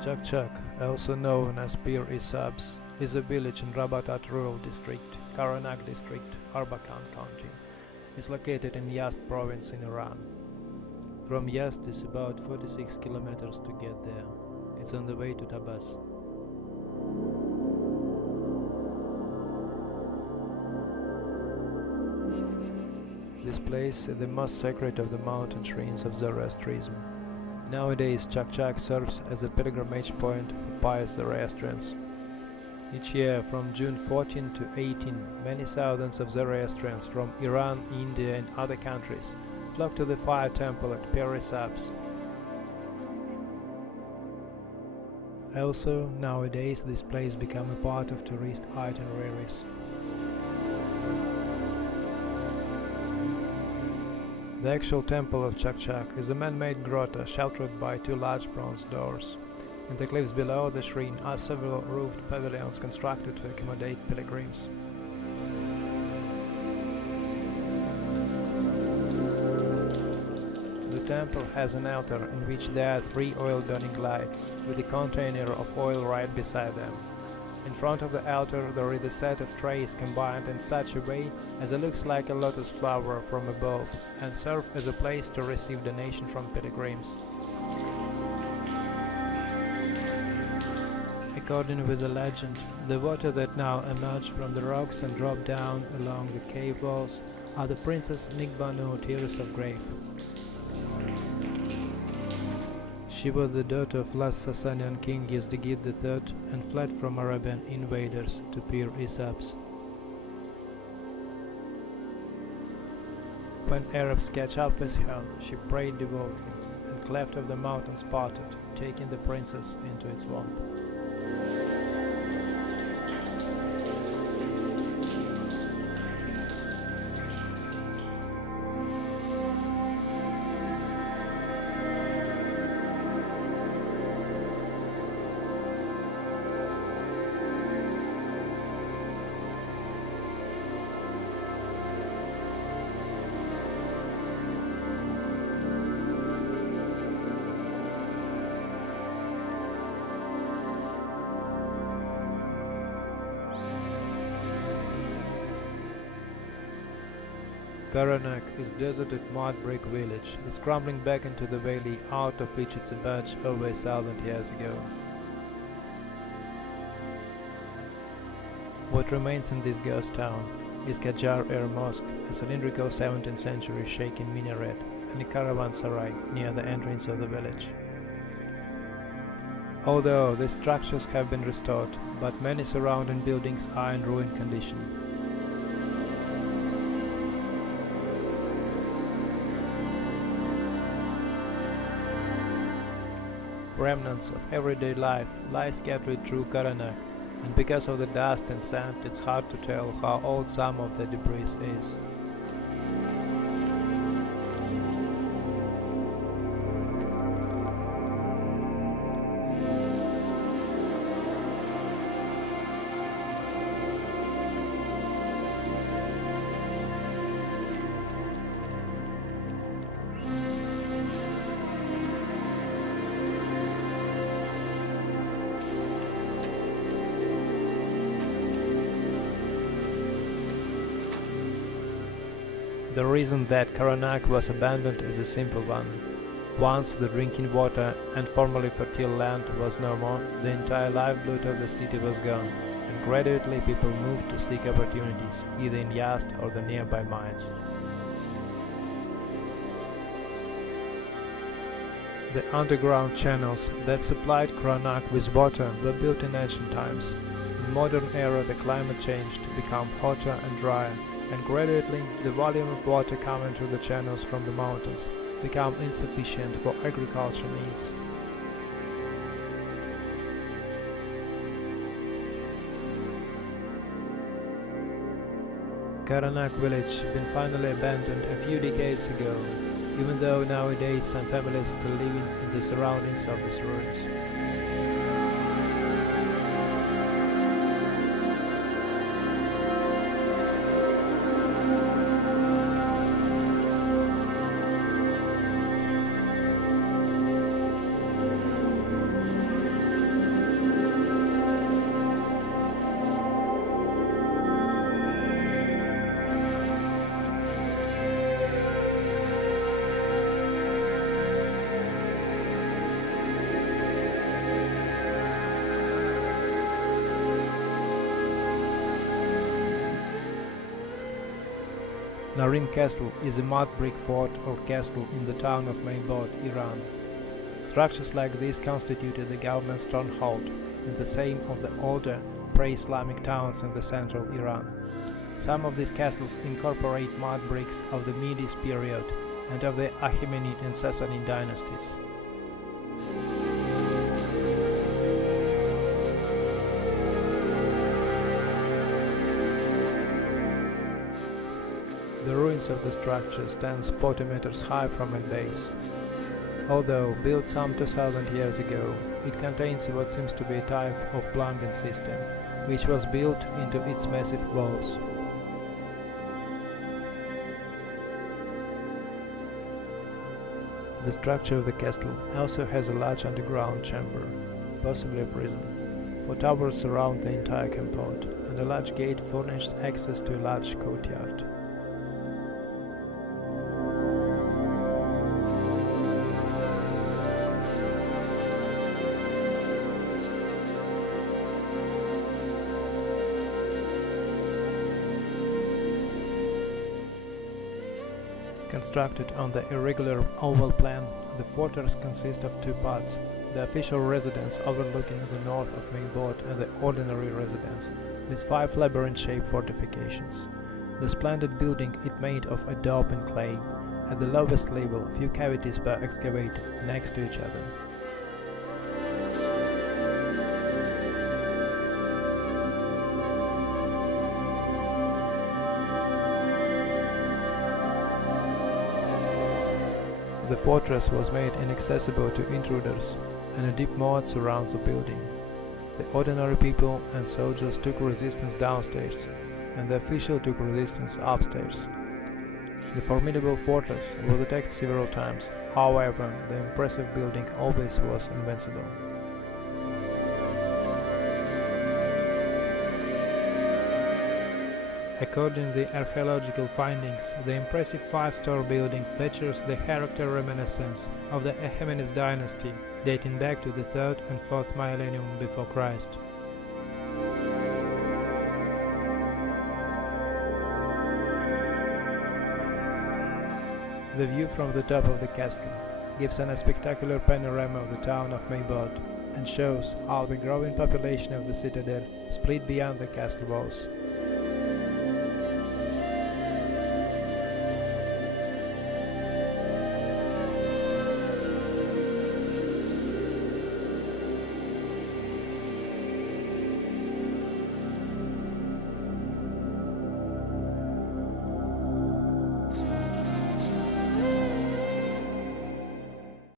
Chak Chak, also known as Pir-e-Sabz, is a village in Rabatat Rural District, Kharanaq District, Arbakan County. It's located in Yazd province in Iran. From Yazd is about 46 kilometers to get there. It's on the way to Tabas. This place is the most sacred of the mountain shrines of Zoroastrianism. Nowadays, Chak Chak serves as a pilgrimage point for pious Zoroastrians. Each year, from June 14 to 18, many thousands of Zoroastrians from Iran, India and other countries flock to the fire temple at Pir-e-Sabz. Also, nowadays, this place become a part of tourist itineraries. The actual temple of Chak Chak is a man-made grotto sheltered by two large bronze doors. In the cliffs below the shrine are several roofed pavilions constructed to accommodate pilgrims. The temple has an altar in which there are three oil-burning lights, with a container of oil right beside them. In front of the altar there is a set of trays combined in such a way as it looks like a lotus flower from above, and serve as a place to receive donation from pilgrims. According with the legend, the water that now emerge from the rocks and drop down along the cave walls are the Princess Nigbanu tears of grave. She was the daughter of last Sasanian king Yazd III and fled from Arabian invaders to Pir-e-Sabz. When Arabs catch up with her, she prayed devoutly, and cleft of the mountains parted, taking the princess into its womb. Kharanaq is deserted mud brick village. It's crumbling back into the valley out of which it's emerged over 1,000 years ago. What remains in this ghost town is Qajar Mosque, a cylindrical 17th century shaking minaret, and a caravanserai near the entrance of the village. Although the structures have been restored, but many surrounding buildings are in ruined condition. Remnants of everyday life lie scattered through Kharanaq, and because of the dust and sand it's hard to tell how old some of the debris is. The reason that Kharanaq was abandoned is a simple one. Once the drinking water and formerly fertile land was no more, the entire lifeblood of the city was gone, and gradually people moved to seek opportunities, either in Yazd or the nearby mines. The underground channels that supplied Kharanaq with water were built in ancient times. In modern era the climate changed to become hotter and drier, and gradually the volume of water coming through the channels from the mountains became insufficient for agriculture needs. Kharanaq village been finally abandoned a few decades ago, even though nowadays some families still living in the surroundings of these ruins. Narin Castle is a mud brick fort or castle in the town of Meybod, Iran. Structures like this constituted the government stronghold and the same of the older pre-Islamic towns in the central Iran. Some of these castles incorporate mud bricks of the Medes period and of the Achaemenid and Sassanid dynasties. The ruins of the structure stands 40 meters high from its base. Although built some 2000 years ago, it contains what seems to be a type of plumbing system, which was built into its massive walls. The structure of the castle also has a large underground chamber, possibly a prison, for towers surround the entire compound, and a large gate furnishes access to a large courtyard. Constructed on the irregular oval plan, the fortress consists of two parts: the official residence overlooking the north of Meybod and the ordinary residence, with 5 labyrinth-shaped fortifications. The splendid building is made of adobe and clay. At the lowest level, few cavities were excavated next to each other. The fortress was made inaccessible to intruders, and a deep moat surrounds the building. The ordinary people and soldiers took resistance downstairs, and the official took resistance upstairs. The formidable fortress was attacked several times, however, the impressive building always was invincible. According to the archaeological findings, the impressive 5-story building features the character reminiscence of the Achaemenid dynasty, dating back to the 3rd and 4th millennium before Christ. The view from the top of the castle gives a spectacular panorama of the town of Meybod and shows how the growing population of the citadel split beyond the castle walls,